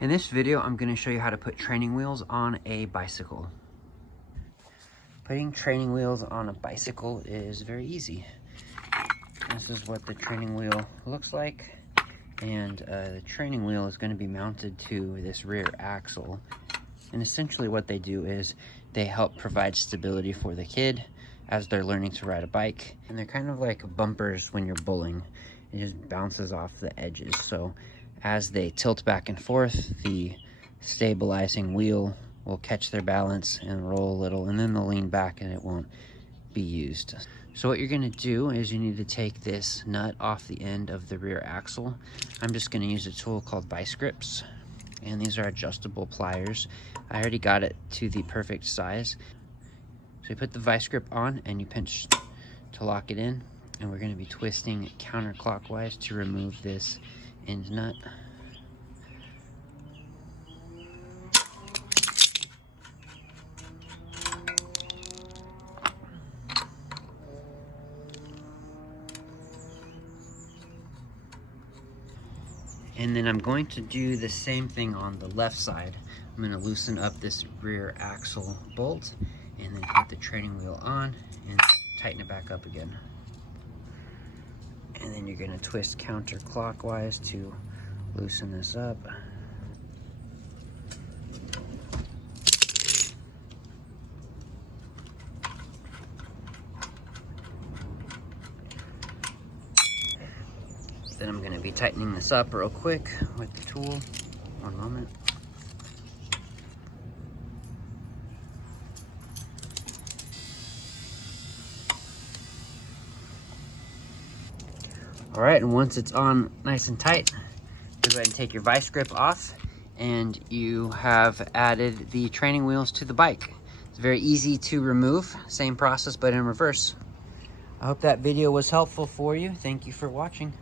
In this video, I'm going to show you how to put training wheels on a bicycle. Putting training wheels on a bicycle is very easy. This is what the training wheel looks like, and the training wheel is going to be mounted to this rear axle. And essentially what they do is they help provide stability for the kid as they're learning to ride a bike. And they're kind of like bumpers when you're bowling. It just bounces off the edges. So as they tilt back and forth, the stabilizing wheel will catch their balance and roll a little, and then they'll lean back and it won't be used. So what you're gonna do is you need to take this nut off the end of the rear axle. I'm just gonna use a tool called vice grips, and these are adjustable pliers. I already got it to the perfect size. So you put the vice grip on and you pinch to lock it in, and we're gonna be twisting counterclockwise to remove this end nut. And then I'm going to do the same thing on the left side. I'm going to loosen up this rear axle bolt and then put the training wheel on and tighten it back up again. And then you're going to twist counterclockwise to loosen this up. Then I'm going to be tightening this up real quick with the tool. One moment. All right, and once it's on nice and tight, you go ahead and take your vice grip off, and you have added the training wheels to the bike. It's very easy to remove, same process but in reverse. I hope that video was helpful for you. Thank you for watching.